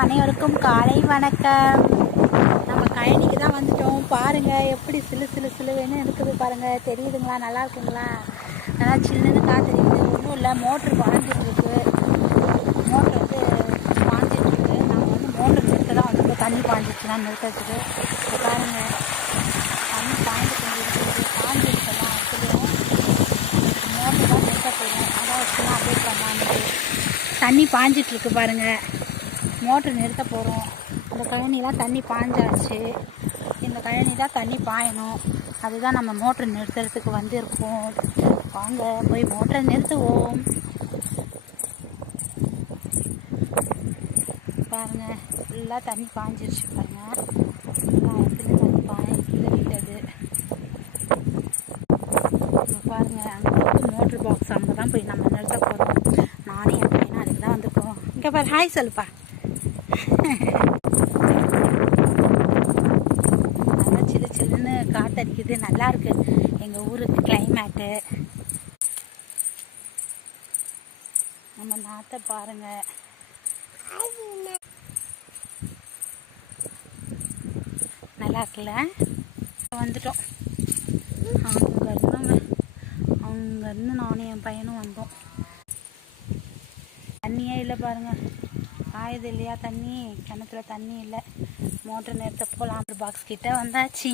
அனைவருக்கும் காலை வணக்கம். நம்ம கழனிக்கு தான் வந்துட்டோம். பாருங்கள் எப்படி சிலுவேன்னு இருக்குது பாருங்கள். தெரியுதுங்களா? நல்லா இருக்குங்களா? நல்லா சில்லுன்னு காத்தடிக்குது. ஒன்றும் இல்லை, மோட்ரு பாஞ்சிட்ருக்கு. மோட்ரு பாஞ்சிட்ருக்கு. நாங்கள் மோட்ரு நிறுத்த தான் வந்து தண்ணி பாஞ்சிச்சுன்னா நிறுத்துறதுக்கு. இப்போ பாருங்கள், தண்ணி பாய்ந்து கொஞ்சம் இருக்குது. பாஞ்சிருக்கலாம் அப்படியும் மோட்ரு தான் நிறுத்த போயிடும். அதான் வச்சுலாம் அப்டேட் பண்ணாமல் தண்ணி பாஞ்சிட்ருக்கு பாருங்கள். மோட்ரு நிறுத்த போகிறோம். அந்த கழனிலாம் தண்ணி பாஞ்சாச்சு. இந்த கழனி தான் தண்ணி பாயணும். அதுதான் நம்ம மோட்ரு நிறுத்துறதுக்கு வந்திருக்கோம். வாங்க போய் மோட்டரை நிறுத்துவோம். பாருங்கள், ஃபுல்லாக தண்ணி பாஞ்சிருச்சு பாருங்கள். எல்லா இடத்துலையும் தண்ணி பாய்ந்துவிட்டது. பாருங்கள், அங்கே மோட்ரு பாக்ஸ் அங்கே தான் போய் நம்ம நிறுத்த போகிறோம். நானே என் பையனை அதுக்கு தான் வந்துருக்கோம். இங்கே பாரு, ஹாய் சொல்லுப்பா. நல்லா சில்லுன்னு காற்றடிக்குது. நல்லா இருக்கு எங்கள் ஊருக்கு கிளைமேட்டு. நம்ம நாட்டை பாருங்க. நல்லா இருக்குல்ல? வந்துட்டோம். அங்கேருந்து நானும் என் பையனும் வந்தோம். தண்ணியே இல்லை பாருங்கள். ஆயுது இல்லையா தண்ணி? கிணத்துல தண்ணி இல்லை. மோட்டர் நிறுத்த போகலாம். பாக்ஸ் கிட்ட வந்தாச்சு.